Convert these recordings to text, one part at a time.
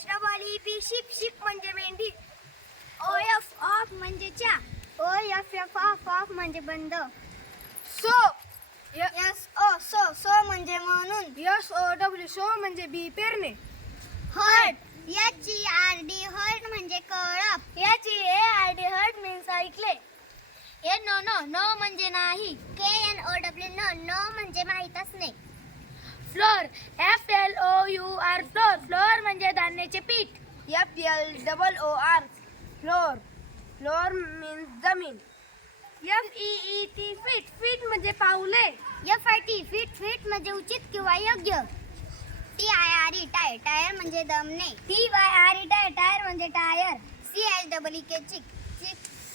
SEEP ship म्हणजे मेंढी. OF of म्हणजे चा. OFF ऑफ म्हणजे बंद. सो म्हणजे म्हणून. SOW सो म्हणजे बी पेरणे. हर्ट HERD हर्ट म्हणजे कळप. HEARD हर्ट मीन्स ऐकले. नो म्हणजे नाही. KNOW नो म्हणजे माहीतच नाही. फ्लोर FLOUR फ्लोर म्हणजे धान्याचे पीठ. FLOOR फ्लोर मीन्स जमीन. FEET फीट म्हणजे पाऊले. FIT फिट म्हणजे उचित किंवा योग्य. TIRE टायर म्हणजे दमणे. TYRE टायर म्हणजे टायर. CHEEK चिक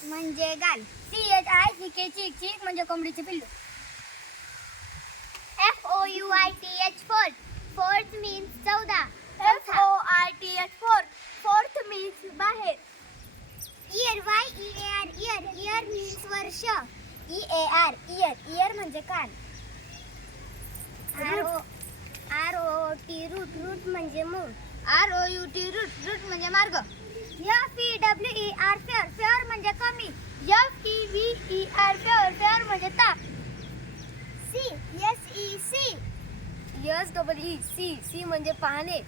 म्हणजे गाल. CHICK चिक म्हणजे कोंबडीचे पिल्लू. FOURTH fourth means 14. Fourth means बाहेर. इयर मीन्स वर्ष. इयर म्हणजे कान. ROT रूट म्हणजे मूळ. ROUT रूट म्हणजे मार्ग. FEWER फेअर म्हणजे कमी. FEVER फेअर म्हणजे ताप. SEEC म्हणजे पाहणे.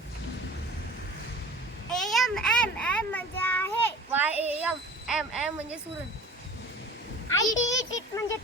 AM म्हणजे आहे. YAM म्हणजे सूरज. IT म्हणजे